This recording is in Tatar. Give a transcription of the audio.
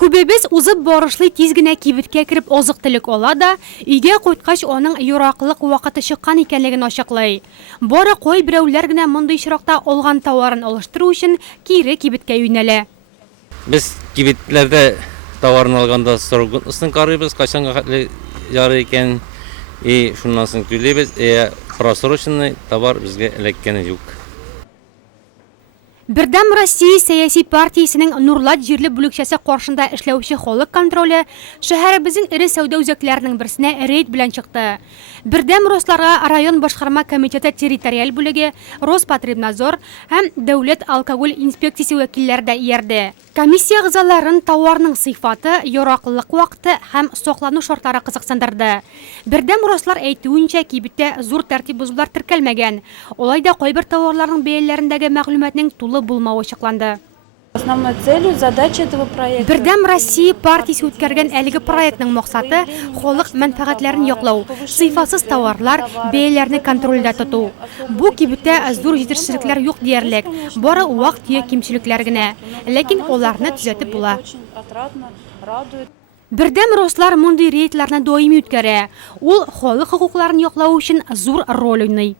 Күбебез узып барышлы тиз генә кибеткә кереп азык-төлек ала да, өйгә кайткач аның юраклык вакыты чыккан икәнлеген ачыклый. Бары кой берәүләр генә мондый чиракта алган товарын алыштыру өчен кире кибеткә юнәлә. Без кибетләрдә товарын алганда срогын карыйбыз, кайчанга хәтле ярый икән, и шуннан соң түләйбез, просроченный товар безгә эләккәне юк. Бердәм Россия сәяси партиясенең Нурлат җирле бүлекчәсе каршында эшләүче халык контроле шәһәребезнең ире сәүдә үзәкләренең берсенә рейд белән чыкты. Бердәм Росларга район башкарма комитеты территориаль бүлеге, Роспотребнадзор һәм Дәүләт алкоголь инспекциясе вәкилләре дә иярде. Комиссия гызаларын товарның сыйфаты, яраклылык вакыты һәм саклану шартлары кызыксындырды. Бердәм Рослар әйтүенчә, кибеттә зур тәртип бозулар теркәлмәгән. Алай да кайбер товарларның бәяләрендәге мәгълүматның тулы булмавы ачыкланды. Основной целью, задачей этого проекта. Бердәм Россия партиясе үткәргән әлеге проектның максаты халык мәнфәгатьләрен яклау, сыйфатсыз товарлар, бәяләрне контрольдә тоту. Бу кибеттә зур җитешсезлекләр юк диярлек, бары вакыт тия кимчелекләр генә, ләкин аларны төзәтеп була. Бердәм Рослар мондый рейдларны даими үткәрә. Ул халык хокукларын яклау өчен зур роль уйный.